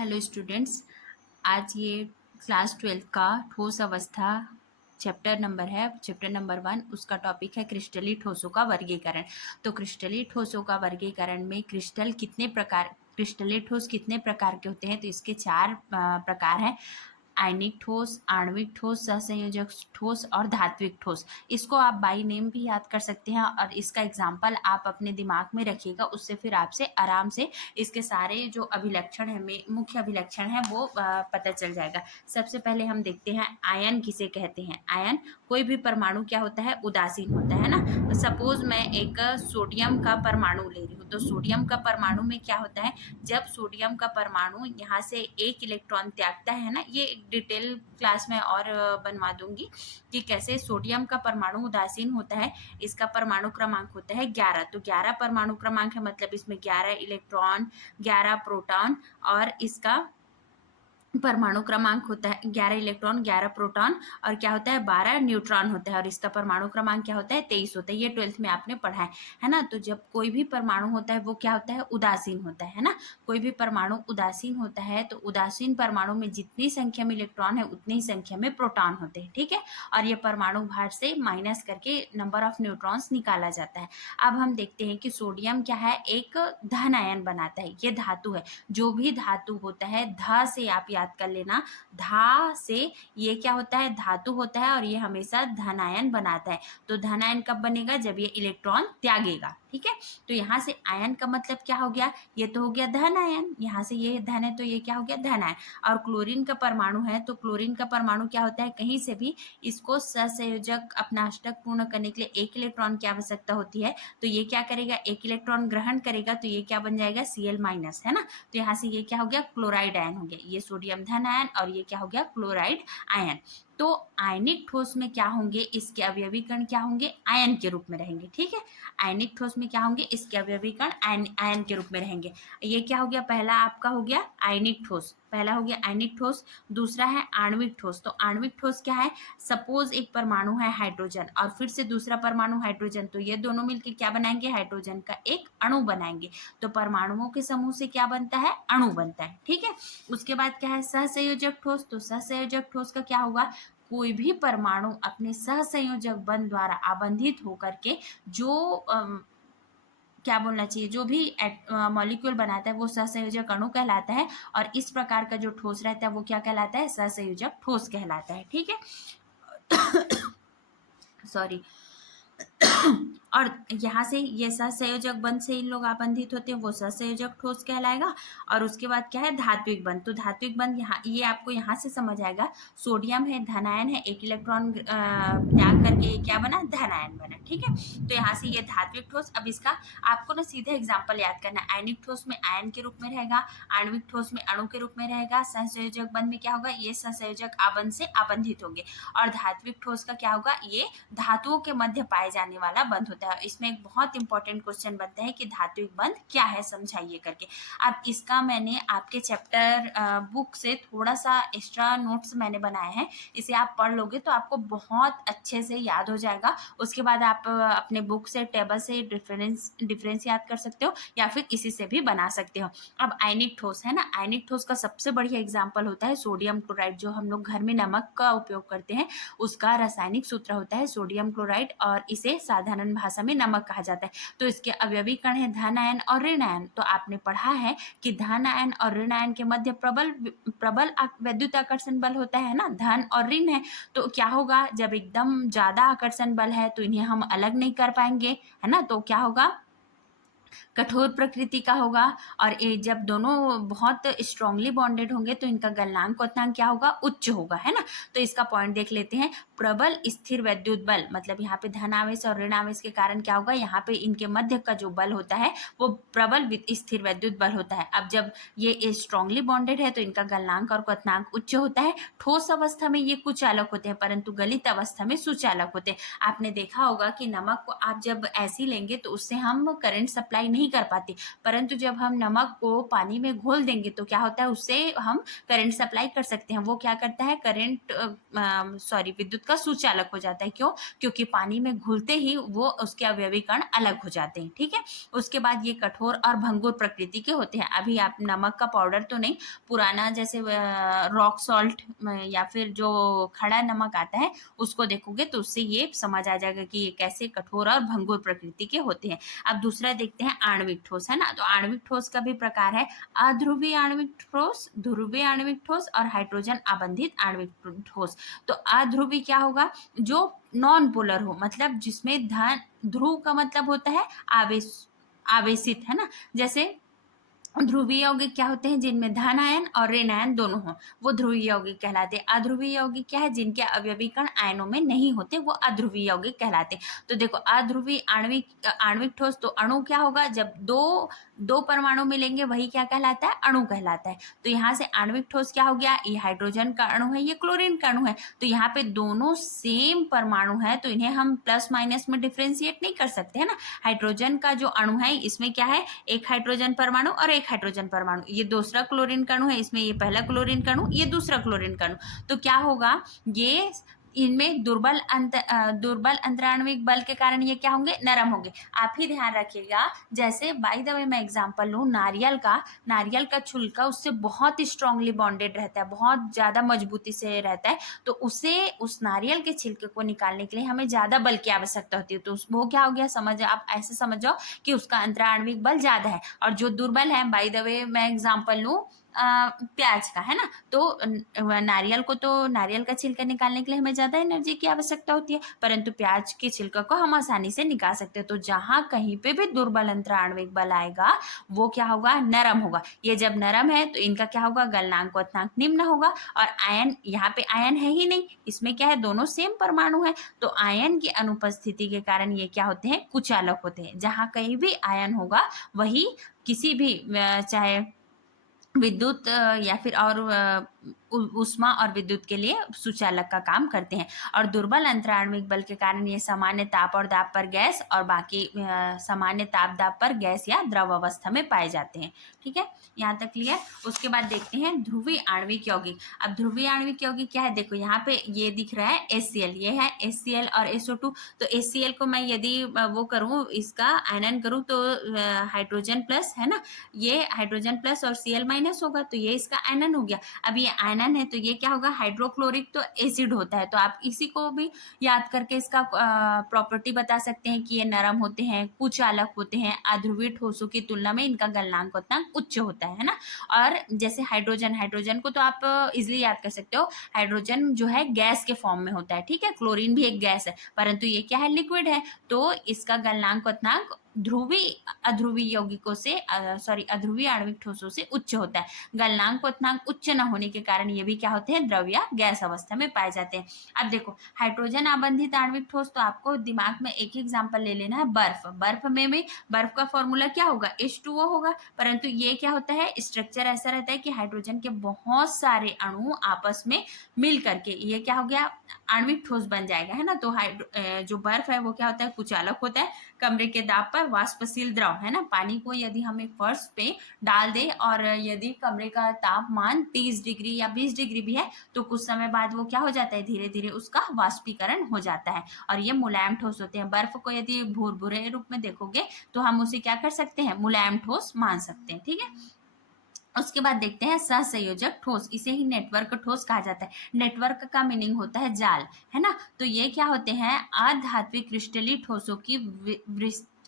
Hello students. आज ये class 12 का ठोस अवस्था चैप्टर नंबर 1। उसका टॉपिक है क्रिस्टली ठोसों का वर्गीकरण। तो क्रिस्टली ठोसों का वर्गीकरण में क्रिस्टली ठोस कितने प्रकार के होते हैं? तो इसके 4 प्रकार हैं। आयनिक ठोस, आणविक ठोस, सहसंयोजक ठोस और धात्विक ठोस। इसको आप बाई नेम भी याद कर सकते हैं और इसका एग्जाम्पल आप अपने दिमाग में रखिएगा, उससे फिर आपसे आराम से इसके सारे जो अभिलक्षण है, मुख्य अभिलक्षण है, वो पता चल जाएगा। सबसे पहले हम देखते हैं आयन किसे कहते हैं। आयन कोई भी परमाणु क्या होता है? उदासीन होता है ना। तो सपोज मैं एक सोडियम का परमाणु ले रही हूँ, तो सोडियम का परमाणु में क्या होता है? जब सोडियम का परमाणु यहाँ से एक इलेक्ट्रॉन त्यागता है ना, ये डिटेल क्लास में और बनवा दूंगी कि कैसे सोडियम का परमाणु उदासीन होता है। इसका परमाणु क्रमांक होता है 11। तो 11 परमाणु क्रमांक है, मतलब इसमें 11 इलेक्ट्रॉन, 11 प्रोटॉन, और इसका परमाणु क्रमांक होता है 11 इलेक्ट्रॉन, 11 प्रोटॉन, और क्या होता है? 12 न्यूट्रॉन होता है। और इसका परमाणु क्रमांक क्या होता है? 23 होता है। ये 12th में आपने पढ़ा है ना। तो जब कोई भी परमाणु होता है वो क्या होता है? उदासीन होता है ना। कोई भी परमाणु उदासीन होता है तो उदासीन परमाणु में जितनी संख्या में इलेक्ट्रॉन है उतनी ही संख्या में प्रोटॉन होते हैं, ठीक है। और ये परमाणु भार से माइनस करके नंबर ऑफ न्यूट्रॉन्स निकाला जाता है। अब हम देखते हैं कि सोडियम क्या है? एक धन आयन बनाता है। ये धातु है। जो भी धातु होता है, धा से आप याद कर लेना, धा से ये क्या होता है? धातु होता है और ये हमेशा धन आयन बनाता है। तो धन आयन कब बनेगा? जब ये इलेक्ट्रॉन त्यागेगा, ठीक है। तो यहाँ से आयन का मतलब क्या हो गया? ये तो हो गया धन आयन। यहाँ से ये धन है तो ये क्या हो गया? धन आयन। और क्लोरीन का परमाणु है तो क्लोरीन का परमाणु क्या होता है? कहीं से भी इसको सहसंयोजक अपना अष्टक पूर्ण करने के लिए एक इलेक्ट्रॉन की आवश्यकता होती है। तो ये क्या करेगा? एक इलेक्ट्रॉन ग्रहण करेगा, तो ये क्या बन जाएगा? Cl माइनस, है ना। तो यहाँ से ये क्या हो गया? क्लोराइड आयन हो गया। ये सोडियम धन आयन और ये क्या हो गया? Chloride ion. तो आयनिक ठोस में क्या होंगे? इसके अवयवी कण क्या होंगे? आयन के रूप में रहेंगे, ठीक है। आयनिक ठोस में क्या होंगे? इसके अवयवी कण आयन के रूप में रहेंगे। ये क्या हो गया? पहला आपका हो गया आयनिक ठोस, पहला हो गया आयनिक ठोस। दूसरा है आणविक ठोस। तो आणविक ठोस क्या है? सपोज एक परमाणु है हाइड्रोजन और फिर से दूसरा परमाणु हाइड्रोजन, तो ये दोनों मिलकर क्या बनाएंगे? हाइड्रोजन का एक अणु बनाएंगे। तो परमाणुओं के समूह से क्या बनता है? अणु बनता है, ठीक है। उसके बाद क्या है? सहसंयोजक ठोस। तो सहसंयोजक ठोस का क्या होगा? कोई भी परमाणु अपने सहसंयोजक बंध द्वारा आबंधित होकर के जो क्या बोलना चाहिए, जो भी मॉलिक्यूल बनाता है वो सहसंयोजक अणु कहलाता है। और इस प्रकार का जो ठोस रहता है वो क्या कहलाता है? सहसंयोजक ठोस कहलाता है, ठीक है। सॉरी। और यहाँ से ये सहसंयोजक बंध से इन लोग आबंधित होते हैं, वो सहसंयोजक ठोस कहलाएगा। और उसके बाद क्या है? धात्विक बंध। तो धात्विक बंध यहाँ, ये आपको यहाँ से समझ आएगा। सोडियम है, धन आयन है, एक इलेक्ट्रॉन त्याग करके ये क्या बना? धन आयन बना, ठीक है। तो यहाँ से ये धात्विक ठोस। अब इसका आपको ना सीधे एग्जाम्पल याद करना है। आयनिक ठोस में आयन के रूप में रहेगा, आणविक ठोस में अणु के रूप में रहेगा, सहसंयोजक बंध में क्या होगा? ये सहसंयोजक आबंध से आबंधित होंगे। और धात्विक ठोस का क्या होगा? ये धातुओं के मध्य पाए जाने वाला बंध होता है। इसमें एक बहुत इंपॉर्टेंट क्वेश्चन बनता है कि धात्विक बंध क्या है, समझाइए करके। अब इसका मैंने आपके चैप्टर बुक से थोड़ा सा एक्स्ट्रा नोट्स मैंने बनाए हैं, इसे आप पढ़ लोगे तो आपको बहुत अच्छे से याद हो जाएगा। उसके बाद आप अपने बुक से टेबल से डिफरेंस याद कर सकते हो या फिर इसी से भी बना सकते हो। अब आयनिक ठोस है ना, आयनिक ठोस का सबसे बढ़िया एग्जाम्पल होता है सोडियम क्लोराइड। जो हम लोग घर में नमक का उपयोग करते हैं उसका रासायनिक सूत्र होता है सोडियम क्लोराइड, और इसे साधारण भाषा में नमक कहा जाता है। तो इसके अवयवी कण है धन आयन और ऋण आयन। तो आपने पढ़ा है कि धन आयन और ऋण आयन के मध्य प्रबल विद्युत आकर्षण बल होता है ना, धन और ऋण है। तो क्या होगा? जब एकदम ज्यादा आकर्षण बल है तो इन्हें हम अलग नहीं कर पाएंगे, है ना। तो क्या होगा? कठोर प्रकृति का होगा। और ये जब दोनों बहुत स्ट्रांगली बॉन्डेड होंगे तो इनका गलनांक क्वथनांक क्या होगा? उच्च होगा, है ना। तो इसका पॉइंट देख लेते हैं। प्रबल स्थिर वैद्युत बल, मतलब यहाँ पे धन आवेश और ऋण आवेश के कारण क्या होगा? यहाँ पे इनके मध्य का जो बल होता है वो प्रबल स्थिर वैद्युत बल होता है। अब जब ये स्ट्रांगली बॉन्डेड है तो इनका गलनांक और क्वथनांक उच्च होता है। ठोस अवस्था में ये कुचालक होते हैं परंतु गलित अवस्था में सुचालक होते हैं। आपने देखा होगा कि नमक को आप जब ऐसी लेंगे तो उससे हम करंट सप्लाई सप्लाई नहीं कर पाती, परंतु जब हम नमक को पानी में घोल देंगे तो क्या होता है, उससे हम करंट सप्लाई कर सकते हैं। वो क्या करता है, विद्युत का सुचालक हो जाता है। क्यों? क्योंकि पानी में घुलते ही वो उसके अवयवी कण अलग हो जाते हैं। ठीक है, उसके बाद ये कठोर और भंगुर प्रकृति के होते हैं। अभी आप नमक का पाउडर तो नहीं, पुराना जैसे रॉक सॉल्ट या फिर जो खड़ा नमक आता है उसको देखोगे तो उससे ये समझ आ जाएगा कि ये कैसे कठोर और भंगुर प्रकृति के होते हैं। अब दूसरा देखते हैं आणविक ठोस, है ना। तो आणविक ठोस का भी प्रकार है अध्रुवीय आणविक ठोस, ध्रुवीय आणविक ठोस और हाइड्रोजन आबंधित आणविक ठोस। तो अध्रुवीय क्या होगा, जो नॉन पोलर हो, मतलब जिसमें धन, ध्रुव का मतलब होता है आवेश, आवेशित, है ना। जैसे ध्रुवीय यौगिक क्या होते हैं, जिनमें धन आयन और ऋण आयन दोनों हो, वो ध्रुवीय यौगिक कहलाते हैं। अध्रुवीय यौगिक क्या है, जिनके अवयवी कण आयनों में नहीं होते, वो अध्रुवीय यौगिक कहलाते हैं। तो देखो अध्रुवीय आणविक ठोस, तो अणु क्या होगा, जब दो परमाणु मिलेंगे वही क्या कहलाता है, अणु कहलाता है। तो यहाँ से आणविक ठोस क्या हो गया, ये हाइड्रोजन का अणु है, ये क्लोरीन का अणु है। तो यहाँ पे दोनों सेम परमाणु है, तो इन्हें हम प्लस माइनस में डिफ्रेंशिएट नहीं कर सकते, है ना। हाइड्रोजन का जो अणु है इसमें क्या है, एक हाइड्रोजन परमाणु और एक हाइड्रोजन परमाणु, ये दूसरा क्लोरीन का अणु है, इसमें ये पहला क्लोरीन का अणु, ये दूसरा क्लोरीन का अणु। तो क्या होगा, ये इनमें दुर्बल अंतराण्विक बल के कारण ये क्या होंगे, नरम होंगे। आप ही ध्यान रखिएगा, जैसे बाय द वे मैं एग्जांपल लूँ, नारियल का छिलका उससे बहुत स्ट्रांगली बॉन्डेड रहता है, बहुत ज़्यादा मजबूती से रहता है। तो उस नारियल के छिलके को निकालने के लिए हमें ज़्यादा बल की आवश्यकता होती है। तो वो क्या हो गया, आप ऐसे समझ जाओ कि उसका अंतराण्विक बल ज़्यादा है। और जो दुर्बल है, बाय द वे मैं एग्जाम्पल लूँ प्याज का, है ना। तो नारियल का छिलका निकालने के लिए हमें ज्यादा एनर्जी की आवश्यकता होती है, परंतु प्याज के छिलका को हम आसानी से निकाल सकते हैं। तो जहां कहीं पे भी दुर्बल अंतराण्विक बल आएगा वो क्या होगा, नरम होगा। ये जब नरम है तो इनका क्या होगा, गलनांक क्वथनांक निम्न होगा। और आयन, यहाँ पे आयन है ही नहीं, इसमें क्या है, दोनों सेम परमाणु है। तो आयन की अनुपस्थिति के कारण ये क्या होते हैं, कुचालक होते हैं। जहां कहीं भी आयन होगा वही किसी भी चाहे विद्युत या फिर और उष्मा और विद्युत के लिए सुचालक का काम करते हैं। और दुर्बल अंतराण्विक बल के कारण ये सामान्य ताप और दाब पर गैस और बाकी सामान्य ताप दाब पर गैस या द्रव अवस्था में पाए जाते हैं। ठीक है, यहाँ तक क्लियर। उसके बाद देखते हैं ध्रुवीय आणविक यौगिक। अब ध्रुवीय आणविक यौगिक क्या है, देखो यहाँ पे ये दिख रहा है HCl, ये है HCl और SO2। तो HCl को मैं यदि वो करूँ, इसका आयनन करूँ तो हाइड्रोजन प्लस, है ना, ये हाइड्रोजन प्लस और Cl माइनस होगा, तो ये इसका आयनन हो गया। अब ये आयनन है तो ये क्या होगा, हाइड्रोक्लोरिक तो एसिड होता है। तो आप इसी को भी याद करके इसका प्रॉपर्टी बता सकते हैं कि ये नरम होते हैं, कुचालक होते हैं, अध्रुवीय ठोसों की तुलना में इनका गलनांक क्वथनांक उच्च होता है ना। और जैसे हाइड्रोजन को तो आप इजिली याद कर सकते हो, हाइड्रोजन जो है गैस के फॉर्म में होता है। ठीक है, क्लोरीन भी एक गैस है, परंतु ये क्या है, लिक्विड है। तो इसका गलनांक क्वथनांक अध्रुवीय यौगिकों से अध्रुवीय आणविक ठोसों से उच्च होता है। गलनांक क्वथनांक उच्च न होने के कारण ये भी क्या होते हैं, द्रव या गैस अवस्था में पाए जाते हैं। अब देखो हाइड्रोजन आबंधित आणविक ठोस, तो आपको दिमाग में एक एग्जांपल ले लेना है, बर्फ का फॉर्मूला क्या होगा, H2O होगा। परंतु ये क्या होता है, स्ट्रक्चर ऐसा रहता है कि हाइड्रोजन के बहुत सारे अणु आपस में मिल करके ये क्या हो गया, आणविक ठोस बन जाएगा, है ना। तो जो बर्फ है वो क्या होता है, कुचालक होता है। कमरे के दाब पर वाष्पशील द्रव, है ना, पानी को यदि हम एक फर्श पे डाल दें और यदि कमरे का तापमान 30 डिग्री या 20 डिग्री भी है तो कुछ समय बाद वो क्या हो जाता है, धीरे धीरे उसका वाष्पीकरण हो जाता है और ये मुलायम ठोस होते हैं। बर्फ को यदि भुरभुरे रूप में देखोगे तो हम उसे क्या कर सकते हैं, मुलायम ठोस मान सकते हैं। ठीक है, उसके बाद देखते हैं सहसंयोजक ठोस, इसे ही नेटवर्क ठोस कहा जाता है। नेटवर्क का मीनिंग होता है जाल, है ना। तो ये क्या होते हैं, अधात्विक क्रिस्टलीय ठोसों की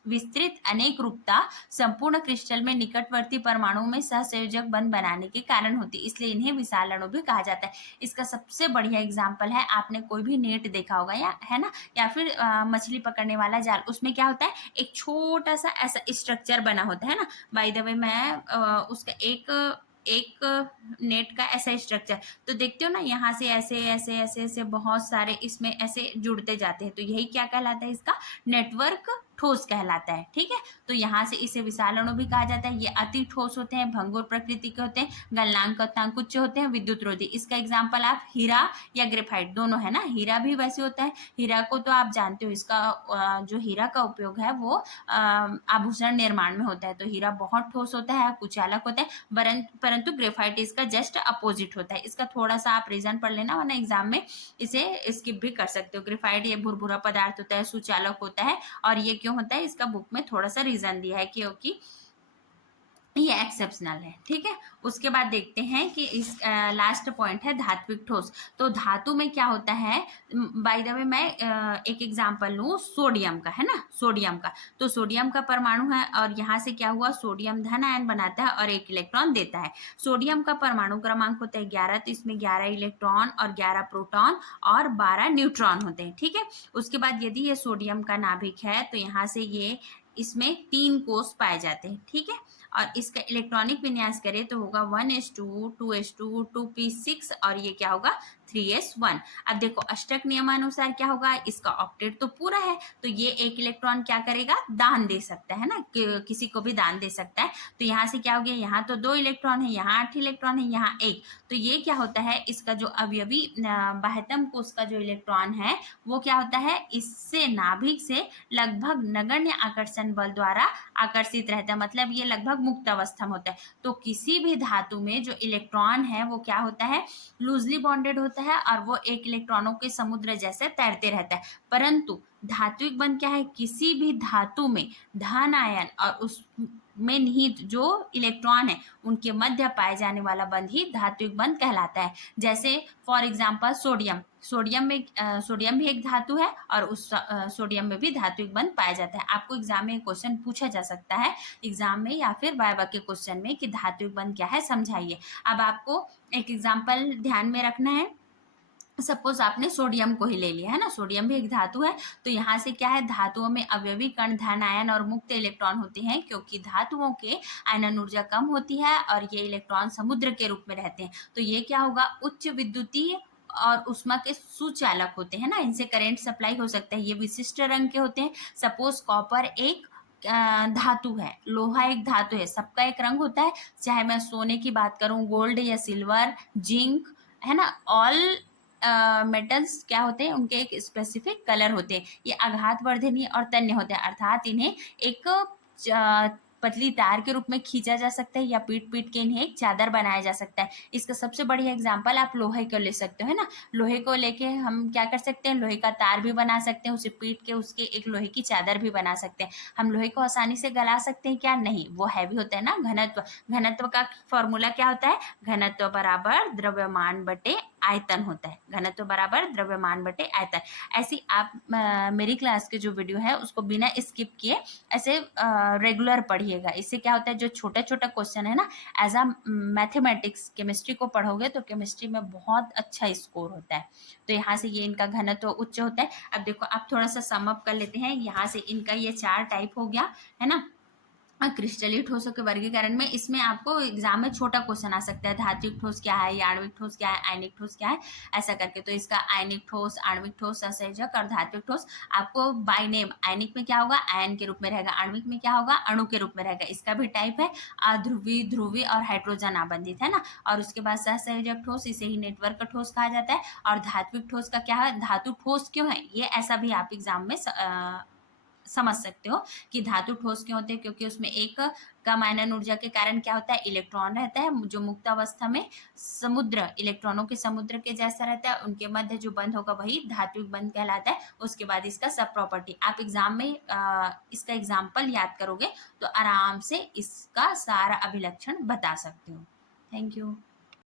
विस्तृत अनेक रूपता संपूर्ण क्रिस्टल में निकटवर्ती परमाणुओं में सहसंयोजक बंध बनाने के कारण होती है, इसलिए इन्हें विशाल अणु भी कहा जाता है। इसका सबसे बढ़िया एग्जाम्पल है, आपने कोई भी नेट देखा होगा या, है ना, या फिर मछली पकड़ने वाला जाल, उसमें क्या होता है, एक छोटा सा ऐसा स्ट्रक्चर बना होता है ना। बाय द वे मैं उसका एक नेट का ऐसा स्ट्रक्चर तो देखते हो ना, यहाँ से ऐसे ऐसे ऐसे ऐसे बहुत सारे इसमें ऐसे जुड़ते जाते हैं, तो यही क्या कहलाता है, इसका नेटवर्क ठोस कहलाता है। ठीक है, तो यहाँ से इसे विशाल अणु भी कहा जाता है। ये अति ठोस होते हैं, भंगुर प्रकृति के होते हैं, गलनांक अत्यंक उच्च होते हैं, विद्युत रोधी। इसका एग्जाम्पल आप हीरा या ग्रेफाइट दोनों है ना, हीरा भी वैसे होता है। हीरा को तो आप जानते हो, इसका जो हीरा का उपयोग है वो आभूषण निर्माण में होता है। तो हीरा बहुत ठोस होता है, कुचालक होता है, परंतु ग्रेफाइट इसका जस्ट अपोजिट होता है। इसका थोड़ा सा आप रीजन पढ़ लेना, वरना एग्जाम में इसे स्किप भी कर सकते हो। ग्रेफाइट ये भुरभुरा पदार्थ होता है, सुचालक होता है। और ये क्यों होता है, इसका बुक में थोड़ा सा रीजन दिया है, क्योंकि ये एक्सेप्शनल है। ठीक है, उसके बाद देखते हैं कि इस लास्ट पॉइंट है धात्विक ठोस। तो धातु में क्या होता है, बाय द वे मैं एक एग्जांपल लूँ सोडियम का, है ना, सोडियम का। तो सोडियम का परमाणु है और यहाँ से क्या हुआ, सोडियम धन आयन बनाता है और 1 इलेक्ट्रॉन देता है। सोडियम का परमाणु क्रमांक होता है 11, तो इसमें 11 इलेक्ट्रॉन और 11 प्रोटॉन और 12 न्यूट्रॉन होते हैं। ठीक है, उसके बाद यदि ये सोडियम का नाभिक है तो यहाँ से ये इसमें 3 कोष पाए जाते हैं। ठीक है, और इसका इलेक्ट्रॉनिक विन्यास करें तो होगा 1s2 2s2 2p6 और ये क्या होगा 3s1। अब देखो अष्टक नियमानुसार क्या होगा, इसका ऑक्टेट तो पूरा है, तो ये 1 इलेक्ट्रॉन क्या करेगा, दान दे सकता है ना, किसी को भी दान दे सकता है। तो यहाँ से क्या हो गया, यहाँ तो 2 इलेक्ट्रॉन है, यहाँ 8 इलेक्ट्रॉन है, यहाँ 1। तो ये क्या होता है, इसका जो अवयवी बाह्यतम कोष का जो इलेक्ट्रॉन है वो क्या होता है, इससे नाभिक से लगभग नगण्य आकर्षण बल द्वारा आकर्षित रहता है। मतलब ये लगभग मुक्त अवस्था में होता है। तो किसी भी धातु में जो इलेक्ट्रॉन है वो क्या होता है, लूजली बॉन्डेड होता है और वो 1 इलेक्ट्रॉनों के समुद्र जैसे तैरते रहता है। परंतु धात्विक बंध क्या है, किसी भी धातु में धन आयन और उस में निहित जो इलेक्ट्रॉन है उनके मध्य पाए जाने वाला बंध ही धात्विक बंध कहलाता है। जैसे फॉर एग्जांपल सोडियम भी एक धातु है और उस सोडियम में भी धात्विक बंध पाया जाता है। आपको एग्जाम में क्वेश्चन पूछा जा सकता है एग्जाम में या फिर वाइवा के क्वेश्चन में कि धात्विक बंध क्या है, समझाइए। अब आपको एक एग्जाम्पल ध्यान में रखना है। सपोज आपने सोडियम को ही ले लिया है ना, सोडियम भी एक धातु है। तो यहाँ से क्या है, धातुओं में अवयवी कण धन आयन और मुक्त इलेक्ट्रॉन होते हैं, क्योंकि धातुओं के आयनन ऊर्जा कम होती है और ये इलेक्ट्रॉन समुद्र के रूप में रहते हैं। तो ये क्या होगा, उच्च विद्युतीय और उष्मा के सुचालक होते हैं ना, इनसे करंट सप्लाई हो सकता है। ये विशिष्ट रंग के होते हैं। सपोज कॉपर एक धातु है, लोहा एक धातु है, सबका एक रंग होता है। चाहे मैं सोने की बात करूं, गोल्ड या सिल्वर, जिंक, है ना, ऑल मेटल्स क्या होते हैं, उनके एक स्पेसिफिक कलर होते हैं। ये आघातवर्धनीय और तन्य होते हैं, अर्थात इन्हें एक पतली तार के रूप में खींचा जा सकता है या पीट पीट के इन्हें एक चादर बनाया जा सकता है। इसका सबसे बढ़िया एग्जांपल आप लोहे को ले सकते हो, है ना। लोहे को लेके हम क्या कर सकते हैं, लोहे का तार भी बना सकते हैं, उसे पीट के उसके एक लोहे की चादर भी बना सकते हैं। हम लोहे को आसानी से गला सकते हैं क्या, नहीं, वो हैवी होता है ना। घनत्व का फॉर्मूला क्या होता है, घनत्व बराबर द्रव्यमान बटे आयतन होता है। घनत्व बराबर द्रव्यमान बटे आयतन। ऐसी आप मेरी क्लास के जो वीडियो है उसको बिना स्किप किए ऐसे रेगुलर पढ़िएगा। इससे क्या होता है, जो छोटा छोटा क्वेश्चन है ना, एज अ मैथमेटिक्स केमिस्ट्री को पढ़ोगे तो केमिस्ट्री में बहुत अच्छा स्कोर होता है। तो यहाँ से ये इनका घनत्व उच्च होता है। अब देखो आप थोड़ा सा सम अप कर लेते हैं। यहाँ से इनका ये 4 टाइप हो गया, है ना। क्रिस्टलीय ठोसों के वर्गीकरण में इसमें आपको एग्जाम में छोटा क्वेश्चन आ सकता है, धात्विक ठोस क्या है, आणविक ठोस क्या है, आयनिक ठोस क्या है, ऐसा करके। तो इसका आयनिक ठोस, आणविक ठोस, असंयोजक और धात्विक ठोस आपको बाय नेम, आयनिक में क्या होगा, आयन के रूप में रहेगा, आणविक में क्या होगा, अणु के रूप में रहेगा। इसका भी टाइप है अध्रुवी, ध्रुवी और हाइड्रोजन आबंधित, है ना। और उसके बाद सहसंयोजक ठोस, इसे ही नेटवर्क ठोस कहा जाता है। और धात्विक ठोस का क्या है, धातु ठोस क्यों है, ये ऐसा भी आप एग्जाम में समझ सकते हो कि धातु ठोस क्यों होते हैं, क्योंकि उसमें एक कम आयनन ऊर्जा के कारण क्या होता है, इलेक्ट्रॉन रहता है जो मुक्त अवस्था में समुद्र, इलेक्ट्रॉनों के समुद्र के जैसा रहता है, उनके मध्य जो बंध होगा वही धात्विक बंध कहलाता है। उसके बाद इसका सब प्रॉपर्टी आप एग्जाम में इसका एग्जाम्पल याद करोगे तो आराम से इसका सारा अभिलक्षण बता सकते हो। Thank you.